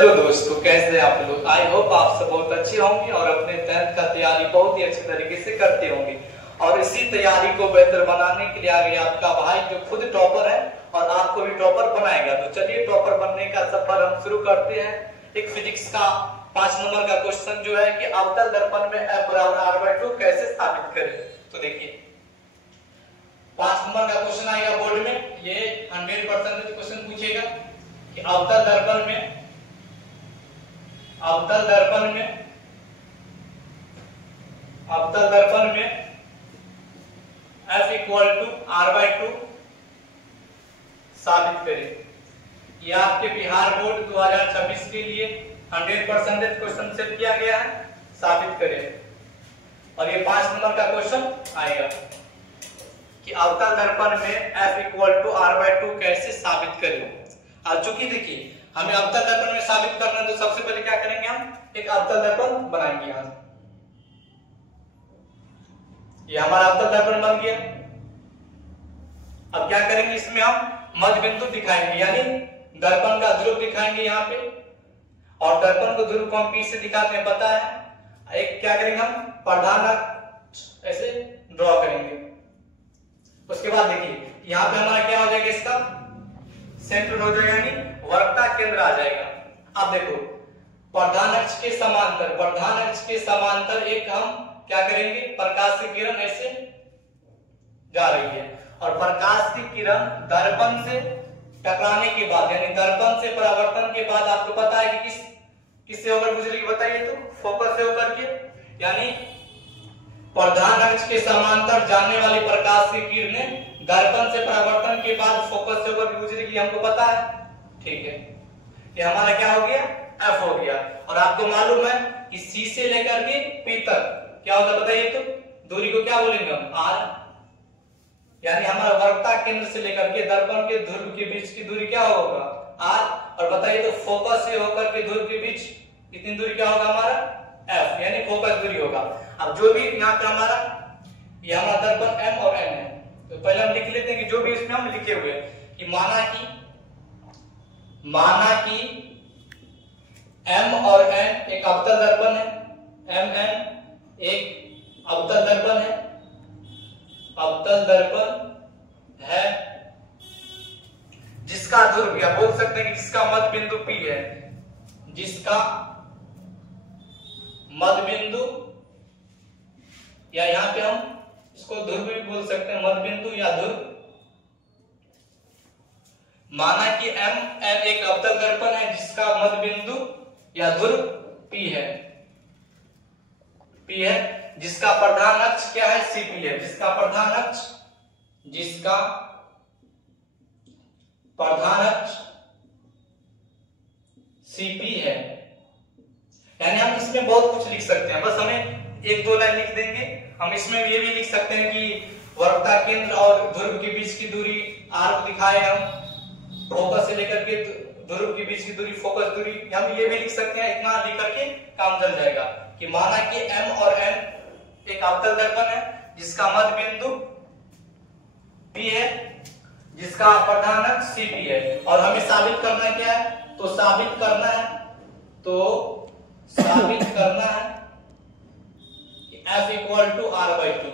Hello दोस्तों, कैसे आप लोग। आई होप आप सब बहुत अच्छे होंगे और अपने 10th का तैयारी बहुत ही अच्छे तरीके से करते होंगे। और इसी तैयारी को बेहतर बनाने के लिए आ गया आपका भाई जो खुद टॉपर है और आपको भी टॉपर बनाएगा। तो चलिए टॉपर बनने का सफर हम शुरू करते हैं। एक फिजिक्स का 5 नंबर का क्वेश्चन जो है कि अवतल दर्पण में F बराबर r/2 कैसे साबित करें। तो देखिए 5 नंबर का क्वेश्चन आएगा बोर्ड में। ये 100% क्वेश्चन पूछेगा कि अवतल दर्पण में F इक्वल टू r/2 साबित करें। ये आपके बिहार बोर्ड 2026 के लिए 100% क्वेश्चन सेट किया गया है, साबित करें। और ये 5 नंबर का क्वेश्चन आएगा कि अवतल दर्पण में F इक्वल टू r/2 कैसे साबित करें। और चूंकि देखिए हमें अवतल दर्पण में साबित करना है तो सबसे पहले क्या करेंगे, हम एक अवतल दर्पण बनाएंगे। यहाँ ये हमारा अवतल दर्पण बन गया। अब क्या करेंगे, इसमें हम मध्य बिंदु दिखाएंगे, यानी दर्पण का ध्रुव दिखाएंगे यहाँ पे। और दर्पण को ध्रुव को हम P से दिखाते हैं, पता है। एक क्या करेंगे, हम प्रधान अक्ष ऐसे ड्रॉ करेंगे। उसके बाद देखिए यहाँ पे हमारा क्या हो जाएगा, इसका सेंटर हो जाएगा, यानी वक्रता केंद्र आ जाएगा। अब देखो प्रधान अक्ष के समांतर एक हम क्या करेंगे, प्रकाश की किरण ऐसे जा रही है और प्रकाश की किरण दर्पण से टकराने के बाद, यानी दर्पण से परावर्तन के बाद आपको पता है कि किससे होकर गुजरेगी, बताइए तो फोकस से होकर के। यानी प्रधान अक्ष के समांतर जाने वाली प्रकाश की किरणें दर्पण से परावर्तन के बाद फोकस से होकर गुजरेगी, हमको पता है। ठीक है, ये हमारा क्या हो गया, F हो गया। और आपको मालूम है कि C से लेकर के P तक क्या होता है, बताइए तो दूरी को क्या बोलेंगे हम, R। यानी हमारा वक्रता केंद्र से लेकर के दर्पण के ध्रुव के बीच की दूरी क्या होगा, R। और बताइए तो फोकस से होकर के ध्रुव के बीच कितनी दूरी क्या होगा, हमारा F, यानी फोकस दूरी होगा। अब जो भी यहाँ पे हमारा ये हमारा दर्पण M और N है, तो पहले हम लिख लेते हैं कि जो भी इसमें हम लिखे हुए कि माना कि M और N एक अवतल दर्पण है, MN एक अवतल दर्पण है जिसका ध्रुव, या बोल सकते हैं कि जिसका मध्य बिंदु P है, जिसका मध्य बिंदु, या यहाँ पे हम इसको ध्रुव भी बोल सकते हैं, मध्य बिंदु या ध्रुव। माना कि MN एक अवतल दर्पण है जिसका मध्य बिंदु या ध्रुव P है, जिसका प्रधान अक्ष क्या है, CP है। जिसका प्रधान अक्ष CP है। यानी हम इसमें बहुत कुछ लिख सकते हैं, बस हमें 1-2 लाइन लिख देंगे। हम इसमें ये भी लिख सकते हैं कि वक्रता केंद्र और ध्रुव के बीच की दूरी R को दिखाए हम, फोकस से लेकर के ध्रुव के बीच की दूरी फोकस दूरी, हम ये भी लिख सकते हैं। इतना लिख करके काम चल जाएगा कि माना कि M और N एक अवतल दर्पण है जिसका मध्य बिंदु P है, जिसका प्रधान अक्ष CP है। और हमें साबित करना क्या है, तो साबित करना है कि F इक्वल टू r/2,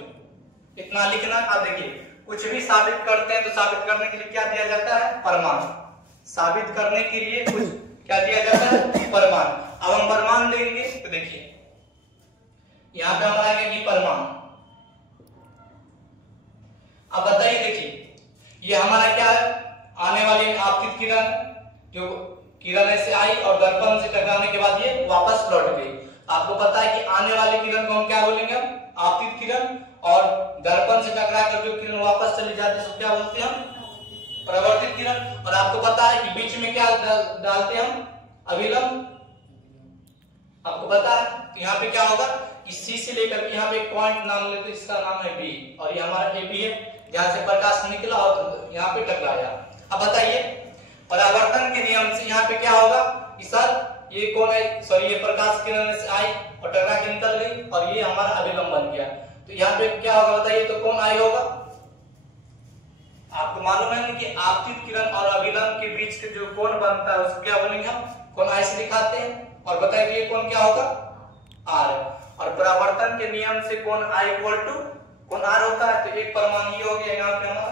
इतना लिखना। अब देखिए कुछ भी साबित करते हैं तो साबित करने के लिए क्या दिया जाता है, प्रमाण। साबित करने के लिए कुछ क्या दिया जाता है, प्रमाण। अब हम प्रमाण देंगे तो देखिए यहाँ पे हमारा आएगा कि प्रमाण। अब बताइए, देखिए ये हमारा क्या है, आने वाली आपतित किरण, जो किरण ऐसे आई और दर्पण से टकराने के बाद ये वापस लौट गई। आपको पता है कि आने वाली किरण को हम क्या बोलेंगे, हम आपतित किरण। और दर्पण से टकरा कर जो किरण वापस चली जाती है उसको क्या बोलते हैं, हम परावर्तित किरण। और आपको पता है कि बीच में क्या डालते हैं हम, अभिलंब। आपको पता है तो यहाँ पे क्या होगा कि C से लेकर के यहाँ पे एक पॉइंट नाम लेते हैं, इसका नाम है B, और ये हमारा AB है जहां से प्रकाश निकला और यहाँ पे टकराया। अब बताइए परावर्तन के नियम से यहाँ पे क्या होगा कि सर ये कौन है, सॉरी ये प्रकाश किरण से आई और टकरा के निकल गई और ये हमारा अभिलंब बन गया। तो यहाँ पे क्या होगा बताइए, तो कौन आई होगा, आपको मालूम है कि आपतित किरण और अभिलंब के बीच के जो कोण बनता है उसको क्या बोलेंगे हम, कोण आई से दिखाते हैं और बताइए ये कोण क्या होगा आर। और परावर्तन के नियम से कोण आई इक्वल टू कोण आर होता है। तो एक प्रमाण ये हो गया यहाँ पे हमारा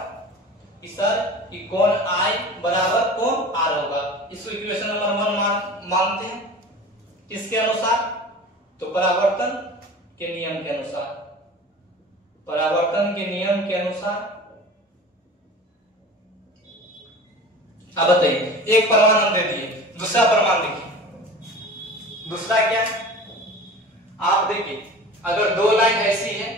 कि सर कि कोण आई बराबर कोण आर होगा। इसको इक्वेशन नंबर 1 मानते हैं किसके अनुसार, तो परावर्तन के नियम के अनुसार। परावर्तन के नियम के अनुसार। अब बताइए एक प्रमाण हम दे दिए, दूसरा प्रमाण देखिए। दूसरा क्या है, आप देखिए अगर दो लाइन ऐसी है,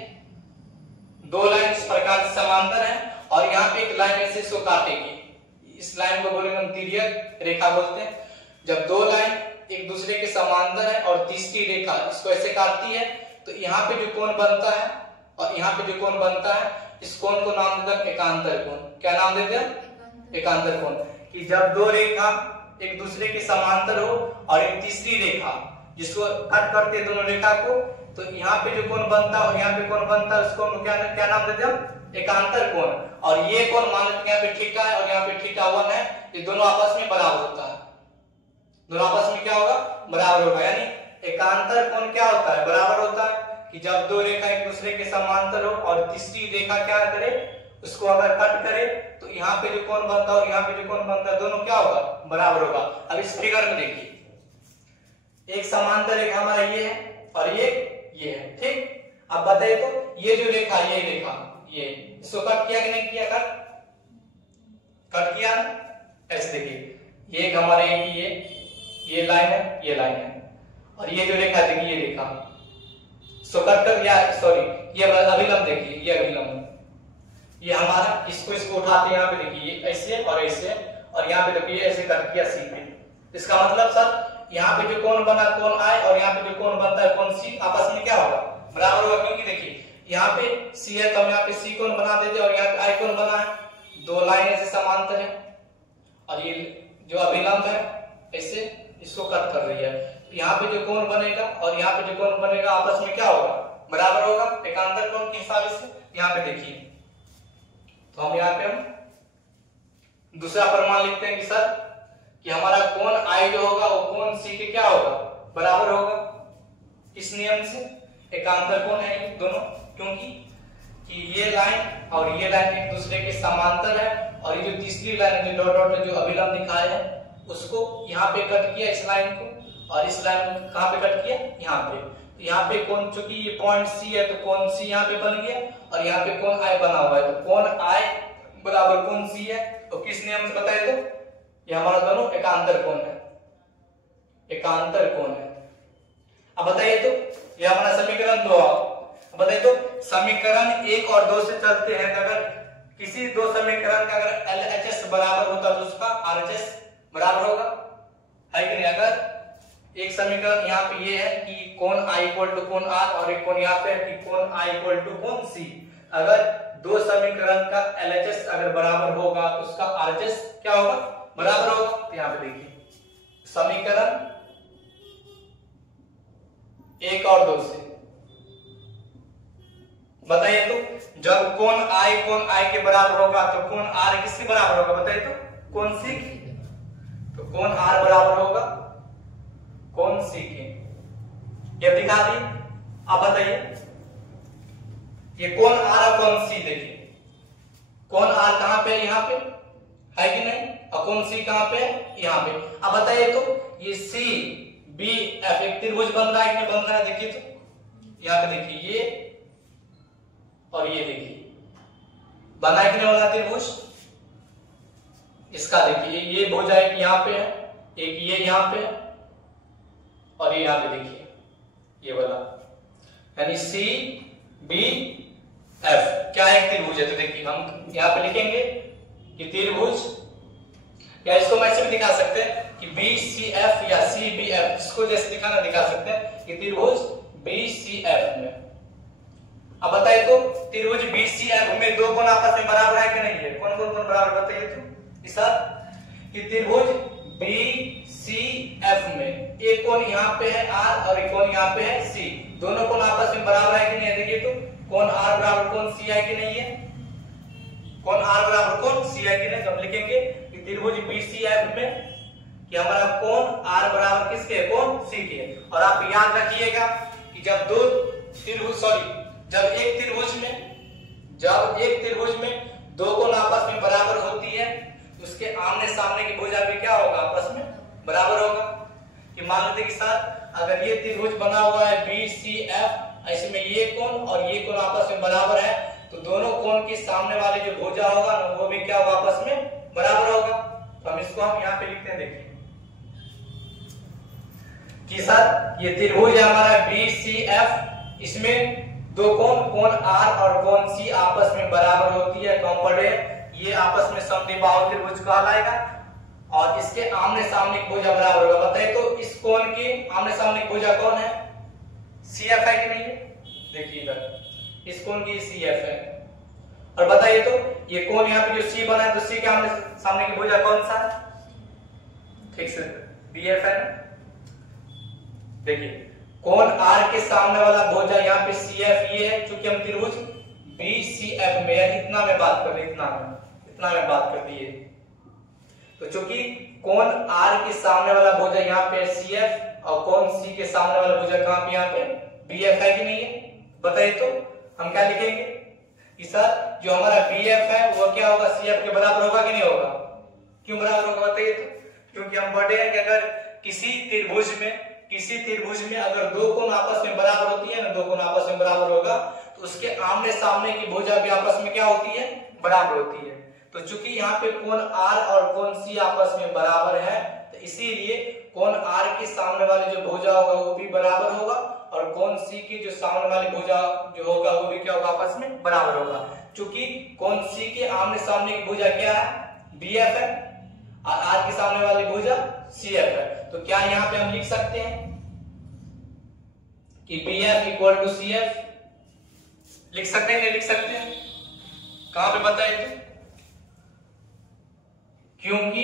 दो लाइन इस प्रकार से समांतर है और यहाँ पे एक लाइन ऐसे इसको काटेगी, इस लाइन को बोलेंगे हम तिर्यक रेखा बोलते हैं। जब दो लाइन एक दूसरे के समांतर है और तीसरी रेखा इसको ऐसे काटती है तो यहाँ पे जो कोण बनता है और यहाँ पे जो कोण बनता है, इस कोण को नाम देते हैं एकांतर कोण। क्या नाम देते हैं, एकांतर कोण। कि जब दो रेखा एक दूसरे के समांतर हो और एक तीसरी रेखा जिसको कट करते दोनों रेखा को, तो यहाँ पे जो कोण बनता है और यहाँ पे कोण बनता है उसको क्या नाम देते हैं, एकांतर कोण। और ये कोण मान लेते हैं यहाँ पे थीटा है और यहाँ पे थीटा 1 है, ये दोनों आपस में बराबर होता है। दोनों आपस में क्या होगा, बराबर होगा। यानी एकांतर कोण क्या होता है, बराबर होता है। कि जब दो रेखा एक दूसरे के समांतर हो और तीसरी रेखा क्या करे, उसको अगर कट करे तो यहाँ पे जो कोण बनता है और यहाँ पे जो कोण बनता है दोनों क्या होगा, बराबर होगा। अब इस फिगर में देखिए एक समांतर रेखा हमारा ये है और ये है, ठीक। अब बताइए तो ये जो रेखा, ये रेखा, ये इसको कट किया कि नहीं किया, कट किया ना। ऐसे देखिए ये हमारे ये लाइन है, ये लाइन है और ये जो रेखा देखिए, ये रेखा इसको कट कर, या सॉरी ये अभिलंब देखिए, ये अभिलंब, ये हमारा इसको उठाते हैं यहाँ पे देखिए ऐसे और ऐसे, और यहाँ पे देखिए ऐसे कट किया सी पे। इसका मतलब सर यहाँ पे जो कोण बना कोण आई और यहाँ पे जो कोण बनता है कोण सी, आपस में क्या होगा, बराबर होगा। क्योंकि देखिए यहाँ पे सी है तो हम यहाँ पे सी कोण बना देते और यहाँ पे आई कोण बना है, दो लाइन ऐसे समांतर है और ये जो अभिलंब है ऐसे इसको कट कर रही है। यहाँ पे जो कोण बनेगा और यहाँ पे जो कोण बनेगा आपस में क्या होगा, बराबर होगा एकांतर कोण के हिसाब से। यहाँ पे देखिए तो हम यहाँ पे हम दूसरा प्रमाण लिखते हैं कि सर कि हमारा कोण आई जो होगा वो कोण सी के क्या होगा, बराबर होगा। इस नियम से एकांतर कोण है दोनों, क्योंकि कि ये लाइन और ये लाइन एक दूसरे के समांतर है और ये जो तीसरी लाइन जो डॉट डॉट जो अभिलंब दिखाया है उसको यहाँ पे कट किया इस लाइन को, और इस लाइन को कहाँ पे कट किया, यहाँ पे। तो यहाँ पे कोण चूंकि ये पॉइंट सी है तो कोण सी यहाँ पे बन गया और यहाँ पे कोण आई बना हुआ है, तो कोण आई बराबर कोण सी है। तो किस नियम से बताए, तो ये हमारा दोनों एकांतर कोण है, एकांतर कोण है। अब बताइए तो ये हमारा समीकरण 2। अब बताइए तो समीकरण 1 और 2 से चलते हैं। अगर किसी दो समीकरण का अगर LHS बराबर होता तो उसका RHS बराबर होगा, है कि नहीं। अगर एक समीकरण यहाँ पे ये है कि कोण I इक्वल टू कोण R और एक कोण यहाँ पे है कि कोण I इक्वल टू कोण C, अगर दो समीकरण का LHS अगर बराबर होगा तो उसका RHS क्या होगा, बराबर होगा। तो यहाँ पे देखिए समीकरण 1 और 2 से बताइए तो जब कोण I के बराबर होगा तो कोण R किसके बराबर होगा, बताइए तो कोण C के। तो कोण R बराबर होगा कोण C के, ये दिखा दी। अब बताइए ये कोण R और कोण C देखिए, कोण R कहां पे है, यहाँ पे है कि नहीं, और कोण C कहां पे है, यहाँ पे। अब बताइए तो ये CBF एक त्रिभुज बन रहा है कि नहीं बन रहा है, देखिए तो यहाँ पे देखिए ये और ये देखिए बना है कि नहीं बना त्रिभुज। इसका देखिए ये भुजा एक यहाँ पे है, एक ये यहाँ पे है और ये यहाँ पे देखिए ये वाला, यानी CBF क्या है, एक त्रिभुज है। तो देखिए हम यहाँ पे लिखेंगे कि त्रिभुज, या इसको हम ऐसे भी दिखा सकते हैं कि BCF या CBF, इसको जैसे दिखाना दिखा सकते हैं कि त्रिभुज BCF में। अब बताइए तो त्रिभुज BCF में दो कोण आपस में बराबर है कि नहीं है, कौन कौन कोण बराबर बताइए तो। कि त्रिभुज BCF में एक कोण यहाँ पे है R और एक कोण यहाँ पे है C, दोनों कोण आपस में बराबर है कि नहीं है, देखिए तो कोण R बराबर कोण C है कि नहीं है, कोण R बराबर कोण C है कि नहीं। तो हम लिखेंगे कि त्रिभुज BCF में कि हमारा कोण R बराबर किसके, कोण C के। और आप याद रखिएगा कि जब एक त्रिभुज में दो कोण आपस में बराबर होती है तो उसके आमने सामने की भुजा भी क्या होगा, आपस में बराबर होगा। कि मान लेते कि साथ अगर ये त्रिभुज बना हुआ है BCF, इसमें ये कोण और ये कोण आपस में बराबर है तो दोनों कोण के सामने वाले जो भुजा होगा ना वो भी क्या होगा, आपस में बराबर होगा। तो हम इसको हम यहाँ पे लिखते हैं, देखिए कि सर ये त्रिभुज है हमारा BCF, इसमें दो कोण R और कोण C आपस में बराबर होती है, कॉम्पड़े ये आपस में समद्विबाहु त्रिभुज कहलाएगा और इसके आमने सामने की भुजा बराबर होगा। बताइए तो इस कोण की आमने सामने की भुजा कौन है, CF है कि नहीं है, देखिए इधर इस कोण की CF है। और बताइए तो ये कोण यहाँ पे जो C बना है तो C के आमने सामने की भुजा कौन सा है, ठीक से BF है। देखिए कोण R के सामने वाला भुजा यहाँ पे CF ये है, क्योंकि हम त्रिभुज BCF में है, इतना में बात कर रहे, इतना में बात कर दिए। तो चूंकि कोण R के सामने वाला भुजा यहाँ पे CF और कोण C के सामने वाला भुजा कहाँ पे, यहाँ पे BF है कि नहीं है। बताइए तो हम क्या लिखेंगे कि सर जो हमारा BF है वो क्या होगा, CF के बराबर होगा कि नहीं होगा। क्यों बराबर होगा बताइए तो, क्योंकि हम पढ़े हैं कि अगर किसी त्रिभुज में अगर दो कोण आपस में बराबर होती है ना, दो कोण आपस में बराबर होगा तो उसके आमने सामने की भुजा भी आपस में क्या होती है, बराबर होती है। तो चूंकि यहाँ पे कोण R और कोण C आपस में बराबर है तो इसीलिए कोण R के सामने वाले जो भुजा होगा वो भी बराबर होगा और कोण C की जो सामने वाली भुजा जो होगा वो भी क्या होगा, आपस में बराबर होगा। चूंकि कोण C के आमने सामने की भुजा क्या है, BF है और R के सामने वाली भुजा CF है। तो क्या यहाँ पे हम लिख सकते हैं कि BF इक्वल टू CF, लिख सकते हैं, नहीं लिख सकते हैं, कहां पे बताइए तो, क्योंकि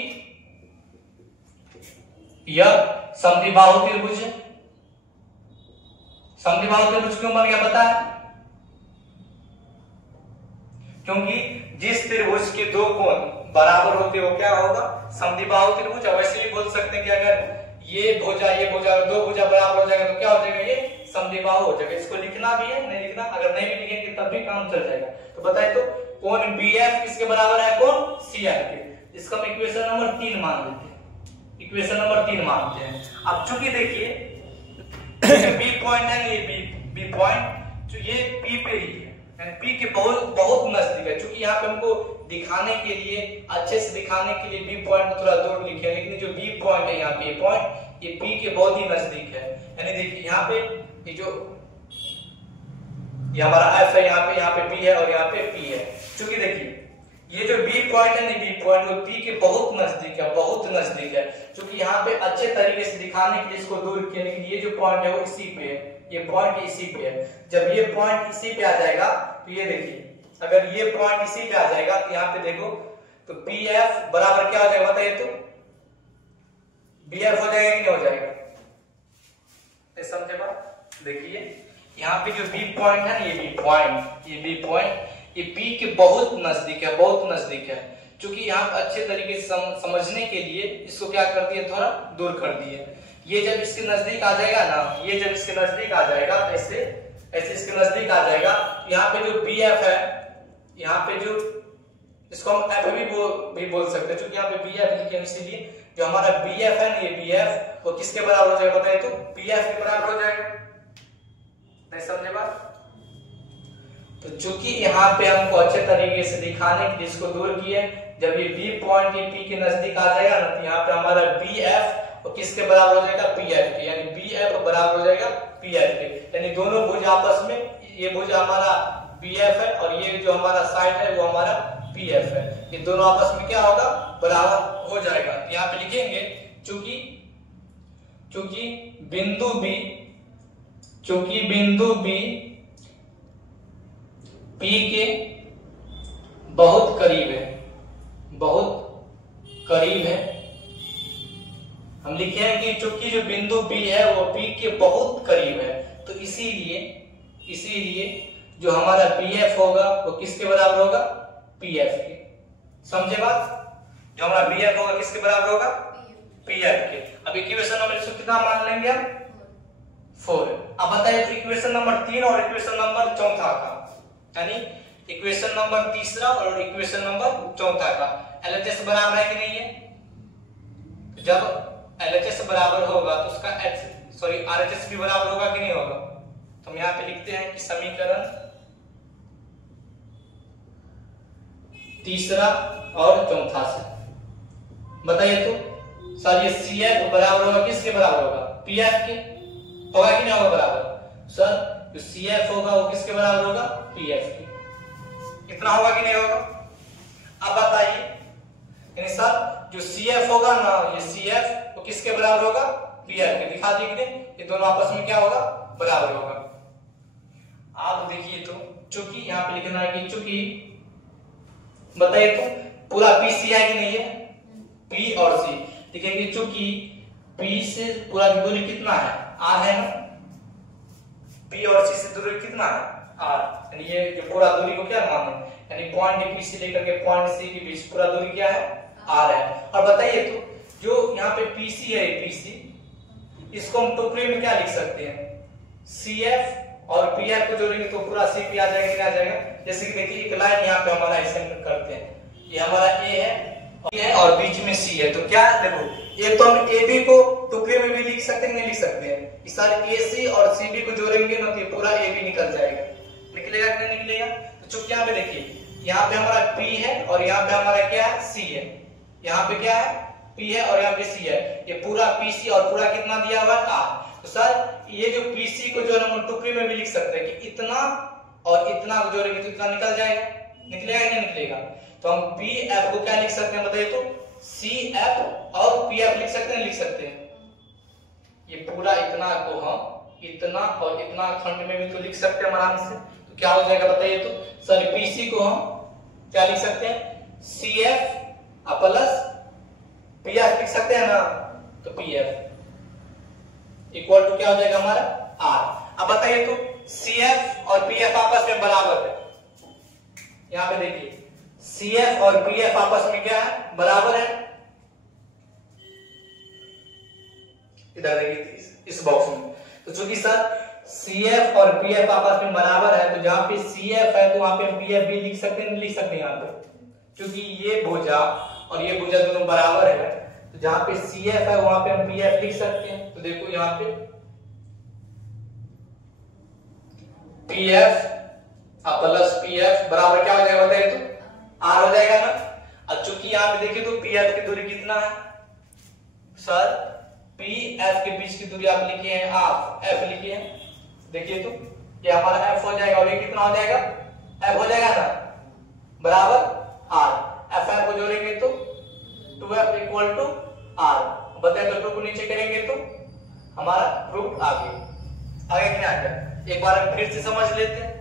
यह समद्विबाहु त्रिभुज है। समद्विबाहु त्रिभुज क्यों बन गया पता है, क्योंकि जिस त्रिभुज के दो कोण बराबर होते हो क्या होगा, समद्विबाहु त्रिभुज। वैसे ही बोल सकते हैं कि अगर ये भुजा दो भुजा बराबर हो जाएगा तो क्या हो जाएगा, ये समद्विबाहु हो जाएगा। इसको लिखना भी है, नहीं लिखना, अगर नहीं भी लिखेंगे तब भी काम चल जाएगा। तो बताइए तो कोण BF किसके बराबर है, कोण CF के। इसका हम इक्वेशन नंबर 3 मान लेते हैं, इक्वेशन नंबर 3 मानते हैं। अब चूंकि देखिए B पॉइंट है, ये B पॉइंट जो ये P पे ही है, यानी P के बहुत नजदीक है। चूंकि यहाँ पे हमको दिखाने के लिए, अच्छे से दिखाने के लिए B पॉइंट थोड़ा दूर लिखे, लेकिन जो B पॉइंट है यहाँ पे पॉइंट ये P के बहुत ही नजदीक है। यानी देखिए यहाँ पे ये जो ये हमारा F है, यहाँ पे B है और यहाँ पे P है। चूंकि देखिए ये जो B पॉइंट है, B पॉइंट वो P के बहुत नजदीक है। चूंकि यहाँ पे अच्छे तरीके से दिखाने के लिए इसको दूर किया, लेकिन ये जो पॉइंट है वो इसी पे है, ये पॉइंट इसी पे है। जब ये पॉइंट इसी पे आ जाएगा तो ये देखिए अगर ये पॉइंट इसी पे आ जाएगा तो यहाँ पे देखो तो BF बराबर क्या हो जाएगा बताइए तो, BF हो जाएगा कि नहीं हो जाएगा, समझे बात। देखिए यहाँ पे जो B पॉइंट है ना, ये B पॉइंट ये P के बहुत नजदीक है। क्योंकि यहाँ पे अच्छे तरीके से समझने के लिए इसको क्या कर दिए, थोड़ा दूर कर दिए। ये जब इसके नजदीक आ जाएगा ना, ऐसे इसके नजदीक आ जाएगा, यहाँ पे जो BF है, यहाँ पे जो इसको हम F भी बोल सकते हैं, क्योंकि यहाँ पे BF लिखे हैं, इसीलिए जो हमारा BF है ना, ये BF वो किसके बराबर हो जाएगा बताइए तो, PF के बराबर हो जाएगा। नहीं समझे बात। तो चूंकि यहाँ पे हमको अच्छे तरीके से दिखाने के लिए इसको दूर किए, जब ये B पॉइंट ये P के नजदीक आ जाएगा ना तो यहाँ पे हमारा BF और किसके बराबर हो जाएगा, PF के, यानी BF बराबर हो जाएगा PF के। यानी दोनों भुज आपस में, ये भुज हमारा BF है और ये जो हमारा साइड है वो हमारा PF है, ये दोनों आपस में क्या होगा, बराबर हो जाएगा। यहाँ पे लिखेंगे चूंकि बिंदु B P के बहुत करीब है, हम लिखे हैं कि चूंकि जो बिंदु B है वो P के बहुत करीब है, तो इसीलिए जो हमारा BF होगा वो किसके बराबर होगा, PF के। समझे बात। जो हमारा BF होगा किसके बराबर होगा, पी एफ के। अब इक्वेशन नंबर इसको कितना मान लेंगे हम 4। अब बताइए इक्वेशन नंबर 3 और इक्वेशन नंबर 4 का, यानी इक्वेशन नंबर तीसरा और इक्वेशन नंबर 4 का एलएचएस बराबर है कि नहीं है? जब एलएचएस बराबर होगा तो उसका आरएचएस भी बराबर होगा कि नहीं होगा? तो हम यहाँ पे लिखते हैं कि समीकरण तीसरा और चौथा से बताइए तो सर ये CF बराबर होगा किसके बराबर होगा? PF के होगा कि नहीं होगा बराबर? सर जो CF होगा वो किसके बराबर होगा? PF के। इतना होगा कि नहीं होगा? अब बताइए यानी सर जो CF होगा ना, ये CF वो किसके बराबर होगा? PF के। दिखा दीजिए ये दोनों आपस में क्या होगा? बराबर होगा। आप देखिए तो चूंकि यहाँ पे लिखना है कि चूंकि बताइए तो पूरा PC है कि नहीं है? P और C देखेंगे चूंकि P से पूरा की दूरी कितना है? R है ना। P और C से दूरी कितना है? R। यानी ये जो पूरा दूरी को क्या माने, यानी पॉइंट P से लेकर के पॉइंट C के बीच पूरा दूरी क्या है? R है। और बताइए तो जो यहाँ पे PC है, PC इसको हम टुकड़े में क्या लिख सकते हैं? CF और PF को जोड़ेंगे तो पूरा CP आ जाएगा, क्या आ जाएगा? जैसे कि देखिए एक लाइन यहाँ पे हमारा ऐसे करते हैं, ये हमारा A है और बीच में C है, तो क्या देखो ये तो हम AB को टुकड़े में भी लिख सकते हैं, नहीं लिख सकते हैं? इस सारे AC और CB को जोड़ेंगे ना तो पूरा AB निकल जाएगा। निकलेगा कि नहीं निकलेगा? तो चूंकि यहाँ पे देखिए यहाँ पे हमारा P है और यहाँ पे हमारा क्या है? C है। यहाँ पे क्या है? P है और यहाँ पे C है। ये पूरा PC और पूरा कितना दिया हुआ है? R। तो सर ये जो PC को जो हम टुकड़े में भी लिख सकते हैं कि इतना और इतना को जोड़ेंगे तो इतना निकल जाएगा। निकलेगा कि नहीं निकलेगा? तो हम PF को क्या लिख सकते हैं बताइए तो? CF और PF लिख सकते हैं, लिख सकते हैं। ये पूरा इतना को हम इतना और इतना खंड में भी तो लिख सकते हैं आराम से। तो क्या हो जाएगा बताइए तो? सर PC को हम क्या लिख सकते हैं? CF प्लस PF लिख सकते हैं ना। तो PF इक्वल टू क्या हो जाएगा हमारा? R। अब बताइए तो CF और PF आपस में बराबर है। यहाँ पे देखिए CF और PF आपस में क्या है? बराबर है। इधर देखिए इस बॉक्स में। तो चूंकि सर CF और PF आपस में बराबर है तो जहां पे CF है तो वहां पे PF भी लिख सकते हैं, नहीं लिख सकते? यहाँ पे क्योंकि ये भुजा और ये भुजा दोनों बराबर है तो जहां पे CF है वहां पे हम PF लिख सकते हैं। तो देखो यहाँ पे PF प्लस PF बराबर क्या हो जाएगा बताइए तो? R हो जाएगा ना। अब चूंकि यहाँ पे देखिए तो PF की दूरी कितना है? सर PF के बीच की दूरी आप लिखे हैं F लिखे हैं। देखिए तो ये हमारा F हो जाएगा और ये कितना हो जाएगा? F हो जाएगा ना बराबर R। F को जोड़ेंगे तो 2F इक्वल टू R। बताए तो 2 को नीचे करेंगे तो हमारा प्रूफ आगे क्या आएगा? एक बार हम फिर से समझ लेते हैं।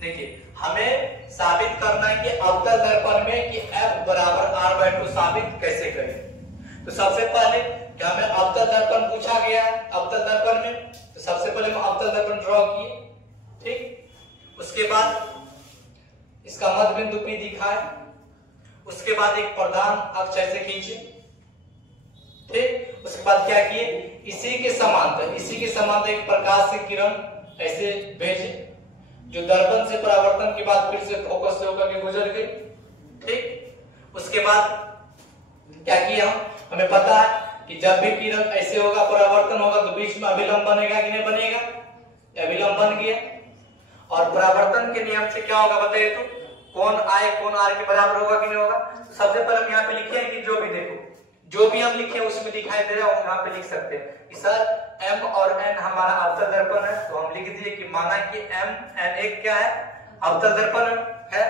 देखिए हमें साबित करना है कि अवतल दर्पण में कि F बराबर R/2 साबित कैसे करें। तो सबसे पहले क्या हमें अवतल दर्पण पूछा गया है अवतल दर्पण में, तो सबसे पहले हम अवतल दर्पण ड्रॉ किए। ठीक, उसके बाद इसका मध्य बिंदु P दिखाए, उसके बाद एक प्रधान अक्ष ऐसे खींचे। ठीक, उसके बाद क्या किए? इसी के समांतर एक प्रकाश से किरण ऐसे भेजे जो दर्पण से परावर्तन के बाद फिर से फोकस से होकर के गुजर गई। ठीक, उसके बाद क्या किया? हमें पता है कि जब भी किरण ऐसे होगा परावर्तन होगा तो बीच में अभिलंब बनेगा कि नहीं बनेगा? अभिलंब बन गया। और परावर्तन के नियम से क्या होगा बताइए तो? कौन आए कौन आर के बराबर होगा कि नहीं होगा? तो सबसे पहले हम यहाँ पे लिखे हैं कि जो भी देखो जो भी हम लिखे उसमें दिखाई दे रहा है यहाँ पे लिख सकते हैं कि सर M और N हमारा अवतल दर्पण है। तो हम लिख दिए कि माना कि M N एक क्या है? अवतल दर्पण है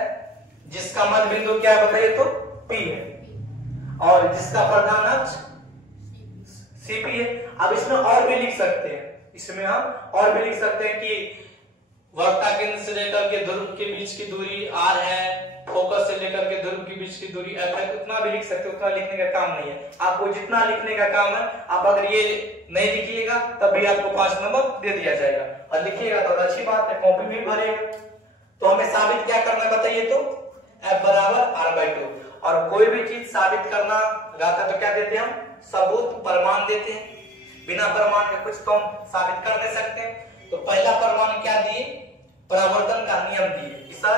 जिसका मध्य बिंदु क्या है बताइए तो? P है और जिसका प्रधान अक्ष CP है। अब इसमें और भी लिख सकते हैं, इसमें हम और भी लिख सकते हैं कि वक्रता केंद्र से लेकर के ध्रुव के बीच की दूरी R है, फोकस से लेकर के ध्रुव के बीच की दूरी F है। उतना भी लिख सकते हो, उतना लिखने का काम नहीं है। आपको जितना लिखने का काम है, आप अगर ये नहीं लिखिएगा तब भी आपको 5 नंबर दे दिया जाएगा, और लिखिएगा तो अच्छी बात है, कॉपी में भरेगा। तो हमें साबित क्या करना है बताइए तो? F बराबर R/2। और कोई भी चीज साबित करना रहता तो क्या देते हैं हम? सबूत प्रमाण देते हैं। बिना प्रमाण के कुछ तो हम साबित कर दे सकते हैं। तो पहला प्रमाण क्या दिए, परावर्तन का नियम दिए कि सर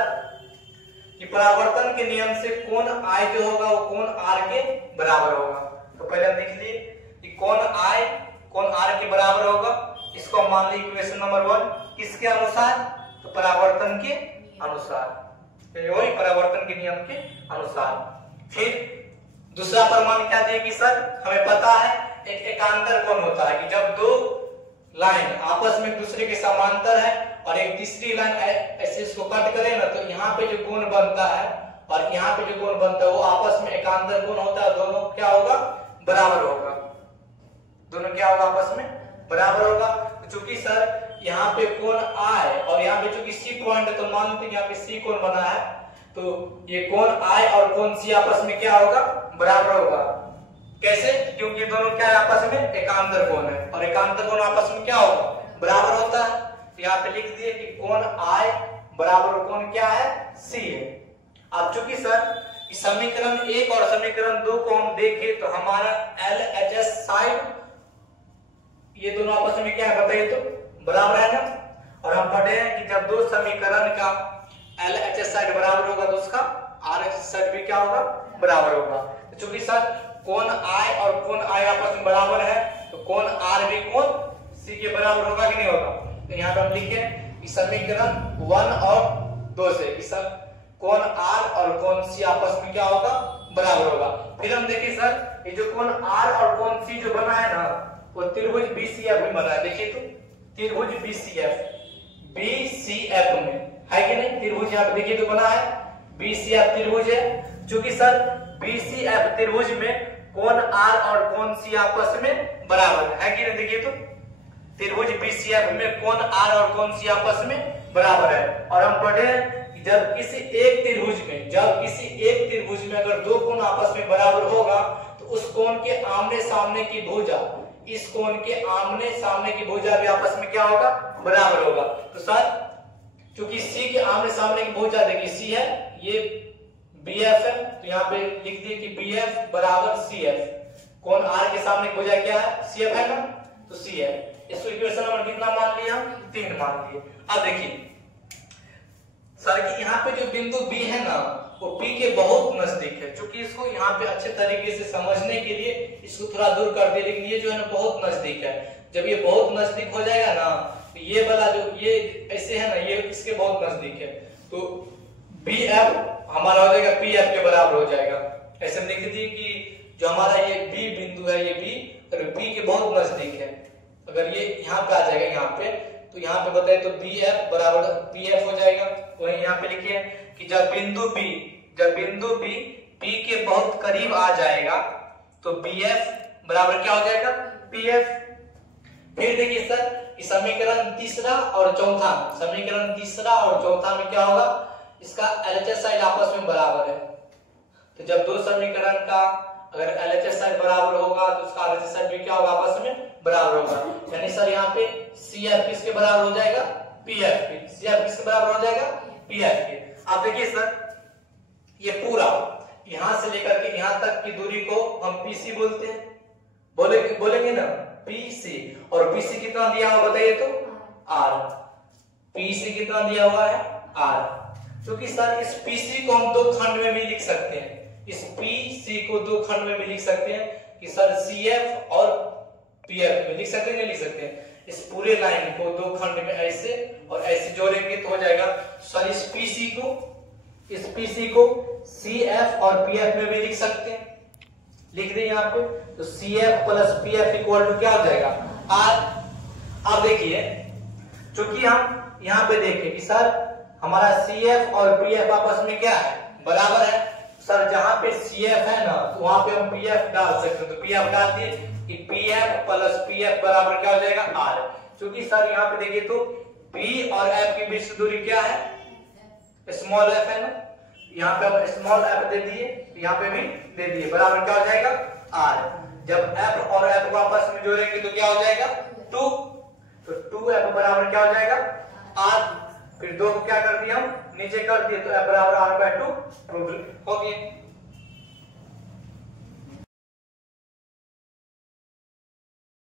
कि परावर्तन के नियम से कोण I जो होगा वो कोण R के बराबर होगा। तो पहले हम लिख लिए कि कोण I कोण R के बराबर होगा। इसको हम मान ली इक्वेशन नंबर 1 किसके अनुसार, तो परावर्तन के अनुसार, वही परावर्तन के नियम के अनुसार। फिर दूसरा प्रमाण क्या दिए कि सर हमें पता है एक एकांतर कोण होता है कि जब दो लाइन आपस में एक दूसरे के समांतर है और एक तीसरी लाइन ऐसे इसको कट करे ना, तो यहाँ पे जो कोण बनता है और यहाँ पे जो कोण बनता है वो आपस में एकांतर कोण होता है। दोनों क्या होगा, बराबर होगा। दोनों क्या होगा, आपस में बराबर होगा। तो चूंकि सर यहाँ पे कोण I और यहाँ पे चूंकि C पॉइंट है तो मान लेते हैं यहाँ पे C कोण बना है, तो ये कोण I और कोण C आपस में क्या होगा, बराबर होगा। कैसे, क्योंकि दोनों क्या है, आपस में एकांतर कोण है और एकांतर कोण आपस में क्या होगा, बराबर होता है। तो यहाँ पे लिख दिए कि कोण I बराबर कोण क्या है, C है। अब चूंकि सर इस समीकरण 1 और समीकरण 2 को हम देखें तो हमारा LHS साइड ये दोनों आपस में क्या है बताइए, तो बराबर है ना। और हम पढ़े हैं कि जब दो समीकरण का LHS साइड बराबर होगा तो उसका RHS साइड भी क्या होगा, बराबर होगा। तो चूंकि सर कोण I और कोण I आपस में बराबर है तो कोण R भी कोण C के बराबर होगा कि नहीं होगा। तो यहाँ पे हम लिखे कि समीकरण 1 और 2 से कि सर कोण R और कोण C आपस में क्या होगा, बराबर होगा। फिर हम देखें सर ये जो कोण R और कोण C जो बना है ना वो त्रिभुज BCF में बना है। देखिए तो त्रिभुज BCF में है कि नहीं, त्रिभुज यहाँ पे देखिए तो बना है BCF त्रिभुज है। चूंकि सर BCF त्रिभुज में कोण R और कोण C आपस में बराबर है कि नहीं। देखिए तो त्रिभुज BCF में कोण R और कोण C आपस में बराबर है। और हम पढ़े कि जब किसी एक त्रिभुज में अगर दो कोण आपस में बराबर होगा तो उस कोण के आमने सामने की भुजा इस कोण के आमने सामने की भुजा भी आपस में क्या होगा, बराबर होगा। तो सर क्योंकि C के आमने सामने की भुजा देखिए C है, ये BF है, तो यहाँ पे लिख दिए कि BF बराबर CF। कोण R के सामने भुजा क्या है, CF है ना, तो C है। इसको इक्वेशन नंबर कितना मान लिया, 3 मान लिए। अब देखिए सर कि यहाँ पे जो बिंदु B है ना वो P के बहुत नजदीक है। चूंकि इसको यहाँ पे अच्छे तरीके से समझने के लिए इसको थोड़ा दूर कर दिया, लेकिन ये जो है ना बहुत नजदीक है। जब ये बहुत नजदीक हो जाएगा ना तो ये वाला जो ये ऐसे है ना ये इसके बहुत नजदीक है, तो BF हमारा हो जाएगा PF के बराबर हो जाएगा। ऐसे लिख दीजिए कि जो हमारा ये B बिंदु है ये B और P के बहुत नजदीक है। अगर ये यहाँ पे आ जाएगा यहाँ पे तो यहाँ पे बताए तो BF बराबर PF हो जाएगा। वही यहाँ पे लिखिए कि जब बिंदु B P के बहुत करीब आ जाएगा तो BF बराबर क्या हो जाएगा, PF। फिर देखिए सर इस समीकरण तीसरा और चौथा में क्या होगा, इसका LHS साइड आपस में बराबर है। तो जब दो समीकरण का अगर LHS साइड बराबर होगा तो उसका RHS साइड भी क्या होगा, आपस में बराबर होगा। यानी सर यहाँ पे CF किसके बराबर हो जाएगा, PF के। CF किसके बराबर हो जाएगा, PF के। आप देखिए सर ये पूरा यहां से लेकर के यहां तक की दूरी को हम PC बोलते हैं, बोलेंगे ना PC। और PC कितना दिया हुआ बताइए तो R। PC कितना दिया हुआ है, R। क्योंकि सर इस PC को हम दो खंड में भी लिख सकते हैं, इस PC को दो खंड में भी लिख सकते हैं कि सर CF और PF में लिख सकते हैं, नहीं लिख सकते हैं। इस पूरे लाइन को दो खंड में ऐसे और ऐसे जोड़ेंगे तो हो जाएगा। सर इस PC को CF और PF में भी लिख सकते हैं, लिख दें यहाँ पे तो CF plus PF equal to क्या हो जाएगा, R। अब देखिए चूंकि हम यहाँ पे देखें कि सर हमारा CF और PF आपस में क्या है, बराबर है। सर जहां पे CF है ना तो वहां पे हम PF डाल सकते हैं, तो PF डाल दिए कि PF प्लस PF बराबर क्या हो जाएगा, R। क्योंकि सर यहाँ पे देखिए तो P और F के बीच दूरी क्या है, स्मॉल f है ना, यहाँ पे हम स्मॉल f दे दिए, यहाँ पे भी दे दिए, बराबर क्या हो जाएगा, R। जब f और f को आपस में जोड़ेंगे तो क्या हो जाएगा, 2। तो 2f बराबर क्या हो जाएगा, R। फिर 2 को क्या कर दिया हम नीचे कर दिए तो f बराबर R/2 हो गया।